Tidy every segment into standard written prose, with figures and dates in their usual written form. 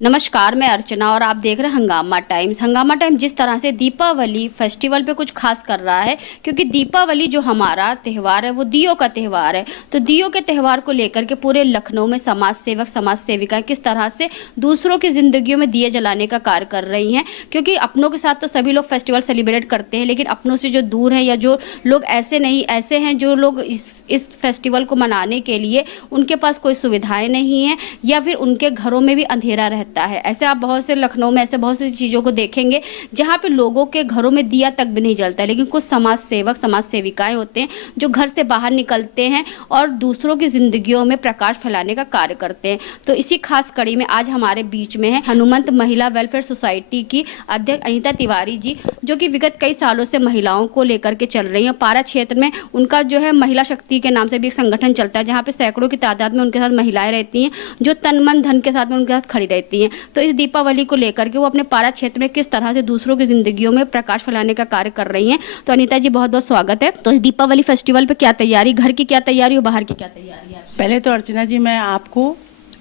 नमस्कार, मैं अर्चना और आप देख रहे हैं हंगामा टाइम्स। हंगामा टाइम्स जिस तरह से दीपावली फेस्टिवल पे कुछ खास कर रहा है, क्योंकि दीपावली जो हमारा त्यौहार है वो दियों का त्यौहार है। तो दियों के त्यौहार को लेकर के पूरे लखनऊ में समाज सेवक समाज सेविकाएं किस तरह से दूसरों की जिंदगियों में दिए जलाने का कार्य कर रही हैं। क्योंकि अपनों के साथ तो सभी लोग फेस्टिवल सेलिब्रेट करते हैं, लेकिन अपनों से जो दूर हैं या जो लोग ऐसे हैं जो लोग इस फेस्टिवल को मनाने के लिए उनके पास कोई सुविधाएं नहीं है या फिर उनके घरों में भी अंधेरा रहता है। ऐसे आप बहुत से लखनऊ में ऐसे बहुत सी चीज़ों को देखेंगे जहाँ पे लोगों के घरों में दिया तक भी नहीं जलता है, लेकिन कुछ समाज सेवक समाज सेविकाएं होते हैं जो घर से बाहर निकलते हैं और दूसरों की जिंदगियों में प्रकाश फैलाने का कार्य करते हैं। तो इसी खास कड़ी में आज हमारे बीच में है हनुमंत महिला वेलफेयर सोसाइटी की अध्यक्ष अनीता तिवारी जी, जो कि विगत कई सालों से महिलाओं को लेकर के चल रही है। पारा क्षेत्र में उनका जो है महिला शक्ति के नाम से भी एक संगठन चलता है, जहाँ पे सैकड़ों की तादाद में उनके साथ महिलाएं रहती हैं जो तन मन धन के साथ में उनके साथ खड़ी रहती हैं। तो इस दीपावली को लेकर के वो अपने पारा क्षेत्र में किस तरह से दूसरों की जिंदगियों में प्रकाश फैलाने का कार्य कर रही हैं। तो अनीता जी बहुत बहुत स्वागत है। तो इस दीपावली फेस्टिवल पे क्या तैयारी, घर की क्या तैयारी और बाहर की क्या तैयारी है? पहले तो अर्चना जी मैं आपको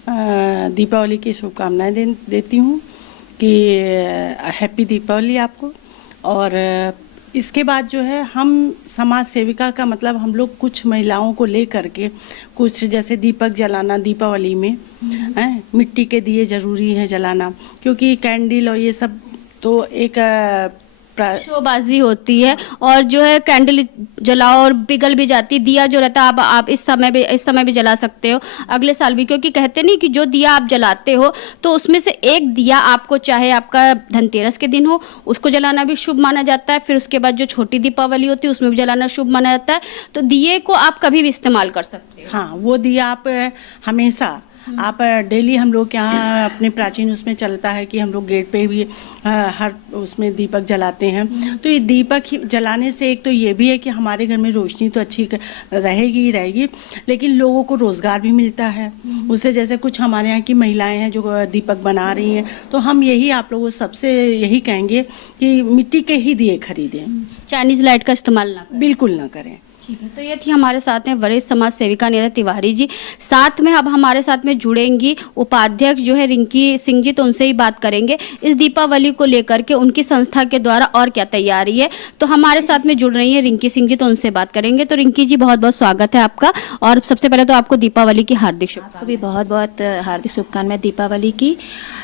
दीपावली की शुभकामनाएं देती हूँ कि हैप्पी दीपावली आपको। और इसके बाद जो है हम समाज सेविका का मतलब हम लोग कुछ महिलाओं को ले करके कुछ जैसे दीपक जलाना दीपावली में है, मिट्टी के दिए जरूरी है जलाना, क्योंकि कैंडल और ये सब तो एक शोबाजी होती है और जो है कैंडल जलाओ और पिघल भी जाती है। दिया जो रहता है आप इस समय भी जला सकते हो, अगले साल भी, क्योंकि कहते नहीं कि जो दिया आप जलाते हो तो उसमें से एक दिया आपको चाहे आपका धनतेरस के दिन हो उसको जलाना भी शुभ माना जाता है। फिर उसके बाद जो छोटी दीपावली होती है उसमें भी जलाना शुभ माना जाता है। तो दिए को आप कभी भी इस्तेमाल कर सकते हो। हाँ, वो दिया आप हमेशा आप डेली हम लोग यहाँ अपने प्राचीन उसमें चलता है कि हम लोग गेट पे भी हर उसमें दीपक जलाते हैं। तो ये दीपक जलाने से एक तो ये भी है कि हमारे घर में रोशनी तो अच्छी रहेगी ही रहेगी, लेकिन लोगों को रोज़गार भी मिलता है उससे। जैसे कुछ हमारे यहाँ की महिलाएं हैं जो दीपक बना रही हैं, तो हम यही आप लोगों सबसे यही कहेंगे कि मिट्टी के ही दिए खरीदें, चाइनीज लाइट का इस्तेमाल ना करें, बिल्कुल ना करें। ठीक है। तो ये थी हमारे साथ में वरिष्ठ समाज सेविका अनीता तिवारी जी। साथ में अब हमारे साथ में जुड़ेंगी उपाध्यक्ष जो है रिंकी सिंह जी, तो उनसे ही बात करेंगे इस दीपावली को लेकर के उनकी संस्था के द्वारा और क्या तैयारी है। तो हमारे साथ में जुड़ रही है रिंकी सिंह जी, तो उनसे बात करेंगे। तो रिंकी जी बहुत बहुत स्वागत है आपका, और सबसे पहले तो आपको दीपावली की हार्दिक शुभकामनाएं। आपको भी बहुत बहुत हार्दिक शुभकामनाएं दीपावली की।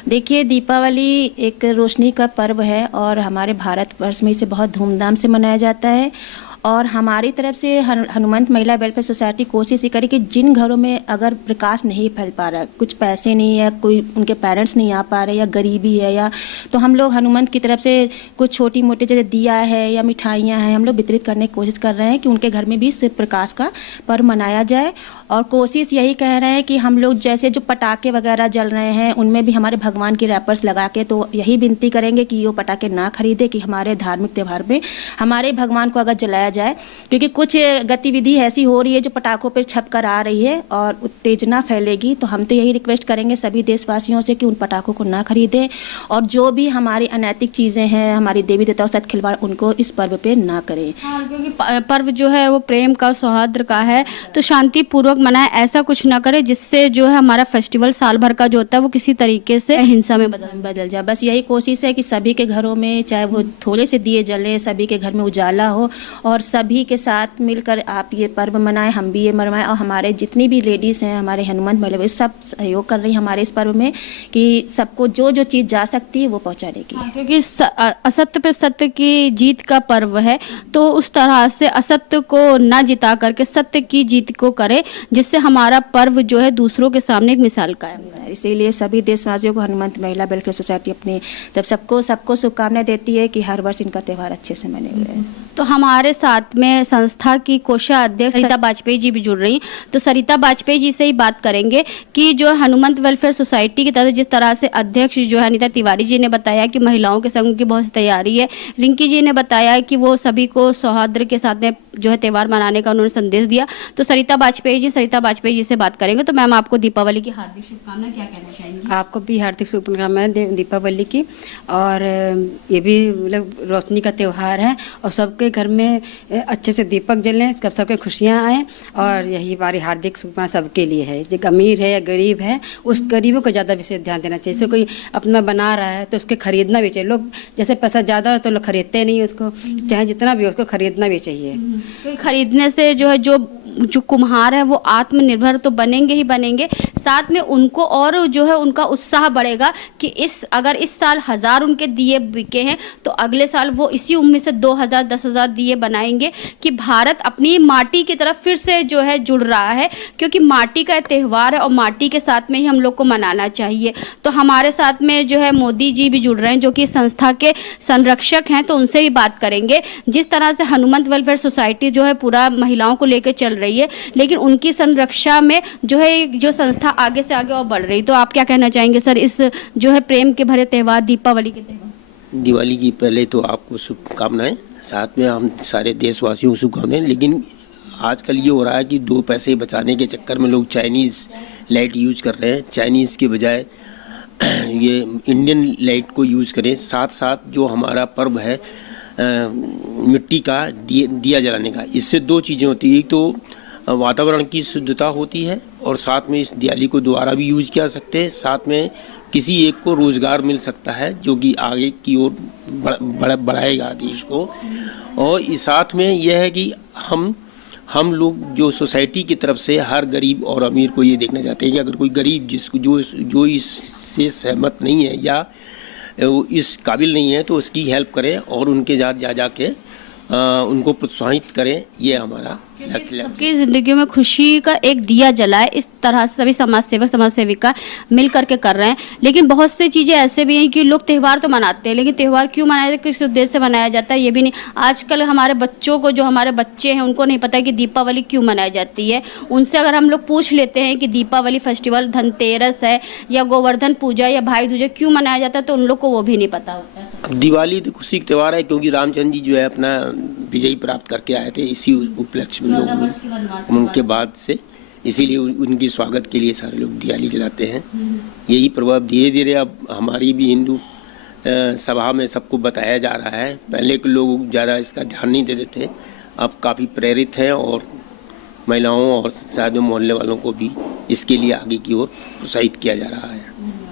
देखिए, दीपावली एक रोशनी का पर्व है और हमारे भारतवर्ष में इसे बहुत धूमधाम से मनाया जाता है। और हमारी तरफ से हनुमंत महिला वेलफेयर सोसाइटी कोशिश ये करे कि जिन घरों में अगर प्रकाश नहीं फैल पा रहा है, कुछ पैसे नहीं है, कोई उनके पेरेंट्स नहीं आ पा रहे या गरीबी है, या तो हम लोग हनुमंत की तरफ से कुछ छोटी मोटी जैसे दिया है या मिठाइयाँ हैं हम लोग वितरित करने की कोशिश कर रहे हैं कि उनके घर में भी सिर्फ प्रकाश का पर्व मनाया जाए। और कोशिश यही कह रहे हैं कि हम लोग जैसे जो पटाखे वगैरह जल रहे हैं उनमें भी हमारे भगवान की रैपर्स लगा के, तो यही विनती करेंगे कि वो पटाखे ना खरीदे, कि हमारे धार्मिक त्यौहार में हमारे भगवान को अगर जलाया जाए। क्योंकि कुछ गतिविधि ऐसी हो रही है जो पटाखों पर छप कर आ रही है और उत्तेजना फैलेगी। तो हम तो यही रिक्वेस्ट करेंगे सभी देशवासियों से कि उन पटाखों को ना खरीदें, और जो भी हमारी अनैतिक चीज़ें हैं, हमारी देवी देवताओं के साथ खिलवाड़, उनको इस पर्व पे ना करें। हाँ, क्योंकि पर्व जो है वो प्रेम का सौहार्द का है, तो शांतिपूर्वक मनाए, ऐसा कुछ ना करे जिससे जो है हमारा फेस्टिवल साल भर का जो होता है वो किसी तरीके से हिंसा में बदल जाए। बस यही कोशिश है कि सभी के घरों में चाहे वो थोड़े से दिए जले, सभी के घर में उजाला हो और सभी के साथ मिलकर आप ये पर्व मनाएं, हम भी ये मनाएं। और हमारे जितनी भी लेडीज़ हैं, हमारे हनुमंत महिला वे सब सहयोग कर रही हैं हमारे इस पर्व में कि सबको जो जो चीज़ जा सकती है वो पहुँचाने की। हाँ, क्योंकि असत्य पे सत्य की जीत का पर्व है, तो उस तरह से असत्य को ना जिता करके सत्य की जीत को करे, जिससे हमारा पर्व जो है दूसरों के सामने एक मिसाल कायम करे। इसीलिए सभी देशवासियों को हनुमंत महिला वेलफेयर सोसाइटी अपने जब सबको शुभकामनाएं देती है कि हर वर्ष इनका त्यौहार अच्छे से मने हुए हैं। तो हमारे साथ में संस्था की कोषाध्यक्ष सरिता वाजपेयी जी भी जुड़ रही। तो सरिता वाजपेयी जी से ही बात करेंगे कि जो हनुमंत वेलफेयर सोसाइटी की तरफ जिस तरह से अध्यक्ष जो है अनीता तिवारी जी ने बताया कि महिलाओं के संग की बहुत सी तैयारी है, रिंकी जी ने बताया कि वो सभी को सौहार्द के साथ में जो है त्यौहार मनाने का उन्होंने संदेश दिया। तो सरिता वाजपेयी जी से बात करेंगे। तो मैम आपको दीपावली की हार्दिक शुभकामनाएं, क्या कहना चाहेंगी? आपको भी हार्दिक शुभकामनाएं दीपावली की। और ये भी मतलब रोशनी का त्यौहार है और सबके सबके घर में अच्छे से दीपक जलें, सबके खुशियाँ आएँ, और यही हमारी हार्दिक शुभकामना सबके लिए है। जो अमीर है या गरीब है, उस गरीबों को ज़्यादा विशेष ध्यान देना चाहिए। जैसे कोई अपना बना रहा है तो उसके खरीदना भी चाहिए। लोग जैसे पैसा ज़्यादा हो तो लोग खरीदते नहीं उसको, चाहे जितना भी हो उसको खरीदना भी चाहिए। तो खरीदने से जो है जो कुम्हार है वो आत्मनिर्भर तो बनेंगे ही बनेंगे, साथ में उनको और जो है उनका उत्साह बढ़ेगा कि अगर इस साल 1000 उनके दिए बिके हैं तो अगले साल वो इसी उम्मीद से 2000 10,000 दिए बनाएंगे कि भारत अपनी माटी की तरफ फिर से जो है जुड़ रहा है, क्योंकि माटी का त्यौहार है और माटी के साथ में ही हम लोग को मनाना चाहिए। तो हमारे साथ में जो है मोदी जी भी जुड़ रहे हैं, जो कि संस्था के संरक्षक हैं, तो उनसे भी बात करेंगे। जिस तरह से हनुमंत वेलफेयर सोसाइटी जो है पूरा महिलाओं को लेकर चल रही है, लेकिन उनकी संरक्षा में जो है जो संस्था आगे से आगे और बढ़ रही। तो आप क्या कहना चाहेंगे सर इस जो है प्रेम के भरे त्यौहार दीपावली के त्यौहार? दिवाली की पहले तो आपको शुभकामनाएं, साथ में हम सारे देशवासियों को शुभकामनाएं। लेकिन आजकल ये हो रहा है कि 2 पैसे बचाने के चक्कर में लोग चाइनीज़ लाइट यूज कर रहे हैं। चाइनीज़ के बजाय ये इंडियन लाइट को यूज करें। साथ साथ जो हमारा पर्व है मिट्टी का दिया जलाने का, इससे 2 चीज़ें होती हैं। एक तो वातावरण की शुद्धता होती है, और साथ में इस दिवाली को दोबारा भी यूज किया सकते हैं। साथ में किसी एक को रोज़गार मिल सकता है जो कि आगे की ओर बढ़ाएगा देश को। और इस साथ में यह है कि हम लोग जो सोसाइटी की तरफ से हर गरीब और अमीर को ये देखना चाहते हैं कि अगर कोई गरीब जिसको जो इससे सहमत नहीं है या इस काबिल नहीं है तो उसकी हेल्प करें और उनके जाके उनको प्रोत्साहित करें। ये हमारा सबकी जिंदगी में खुशी का एक दिया जलाए, इस तरह से सभी समाज सेवक समाज सेविका मिल करके कर रहे हैं। लेकिन बहुत सी चीज़ें ऐसे भी हैं कि लोग त्यौहार तो मनाते हैं, लेकिन त्यौहार क्यों मनाया जाता है, किस उद्देश्य से मनाया जाता है, ये भी नहीं। आजकल हमारे बच्चों को, जो हमारे बच्चे हैं, उनको नहीं पता कि दीपावली क्यों मनाई जाती है। उनसे अगर हम लोग पूछ लेते हैं कि दीपावली फेस्टिवल धनतेरस है या गोवर्धन पूजा या भाई दूज क्यों मनाया जाता है, तो उन लोग को वो भी नहीं पता होता है। दिवाली तो खुशी का त्यौहार है, क्योंकि रामचंद्र जी जो है अपना विजयी प्राप्त करके आए थे, इसी उपलक्ष्य में लोग उनके बाद से, इसीलिए उनकी स्वागत के लिए सारे लोग दिवाली जलाते हैं। यही प्रभाव धीरे धीरे अब हमारी भी हिंदू सभा में सबको बताया जा रहा है। पहले के लोग ज़्यादा इसका ध्यान नहीं देते थे, अब काफ़ी प्रेरित हैं और महिलाओं और शायद मोहल्ले वालों को भी इसके लिए आगे की ओर प्रोत्साहित किया जा रहा है।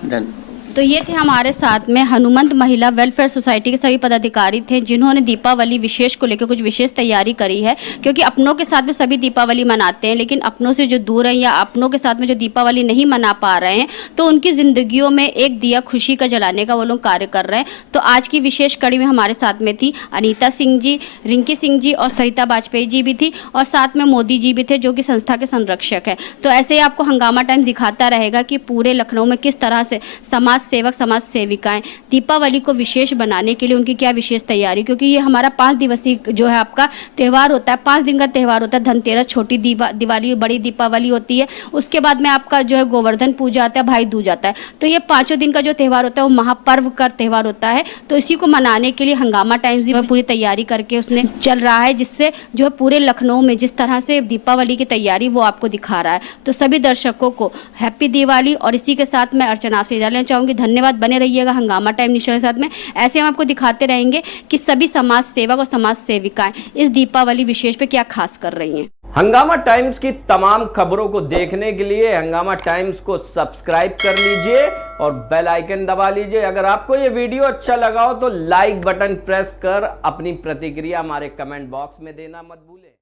धन्यवाद। तो ये थे हमारे साथ में हनुमंत महिला वेलफेयर सोसाइटी के सभी पदाधिकारी थे, जिन्होंने दीपावली विशेष को लेकर कुछ विशेष तैयारी करी है। क्योंकि अपनों के साथ में सभी दीपावली मनाते हैं, लेकिन अपनों से जो दूर हैं या अपनों के साथ में जो दीपावली नहीं मना पा रहे हैं, तो उनकी ज़िंदगियों में एक दिया खुशी का जलाने का वो लोग कार्य कर रहे हैं। तो आज की विशेष कड़ी में हमारे साथ में थी अनीता सिंह जी, रिंकी सिंह जी और सरिता वाजपेयी जी भी थी, और साथ में मोदी जी भी थे, जो कि संस्था के संरक्षक है। तो ऐसे ही आपको हंगामा टाइम्स दिखाता रहेगा कि पूरे लखनऊ में किस तरह से समाज सेवक समाज सेविकाएं दीपावली को विशेष बनाने के लिए उनकी क्या विशेष तैयारी, क्योंकि ये हमारा 5 दिवसीय जो है आपका त्यौहार होता है, 5 दिन का त्यौहार होता है। धनतेरस, छोटी दिवाली, बड़ी दीपावली होती है, उसके बाद में आपका जो है गोवर्धन पूजा आता है, भाई दूज आता है। तो ये 5 दिन का जो त्यौहार होता है वो महापर्व का त्यौहार होता है। तो इसी को मनाने के लिए हंगामा टाइम्स भी पूरी तैयारी करके उसने चल रहा है, जिससे जो है पूरे लखनऊ में जिस तरह से दीपावली की तैयारी वो आपको दिखा रहा है। तो सभी दर्शकों को हैप्पी दिवाली, और इसी के साथ मैं अर्चना आपसे इजाजत लेना चाहूँगी। धन्यवाद। बने रहिएगा हंगामा टाइम निश्चय के साथ में। ऐसे हम आपको दिखाते रहेंगे कि सभी समाज सेवक और समाज सेविकाएं इस दीपावली विशेष पे क्या खास कर रही हैं। हंगामा टाइम्स की तमाम खबरों को देखने के लिए हंगामा टाइम्स को सब्सक्राइब कर लीजिए और बेल आइकन दबा लीजिए। अगर आपको ये वीडियो अच्छा लगा हो तो लाइक बटन प्रेस कर अपनी प्रतिक्रिया हमारे कमेंट बॉक्स में देना मत भूलें।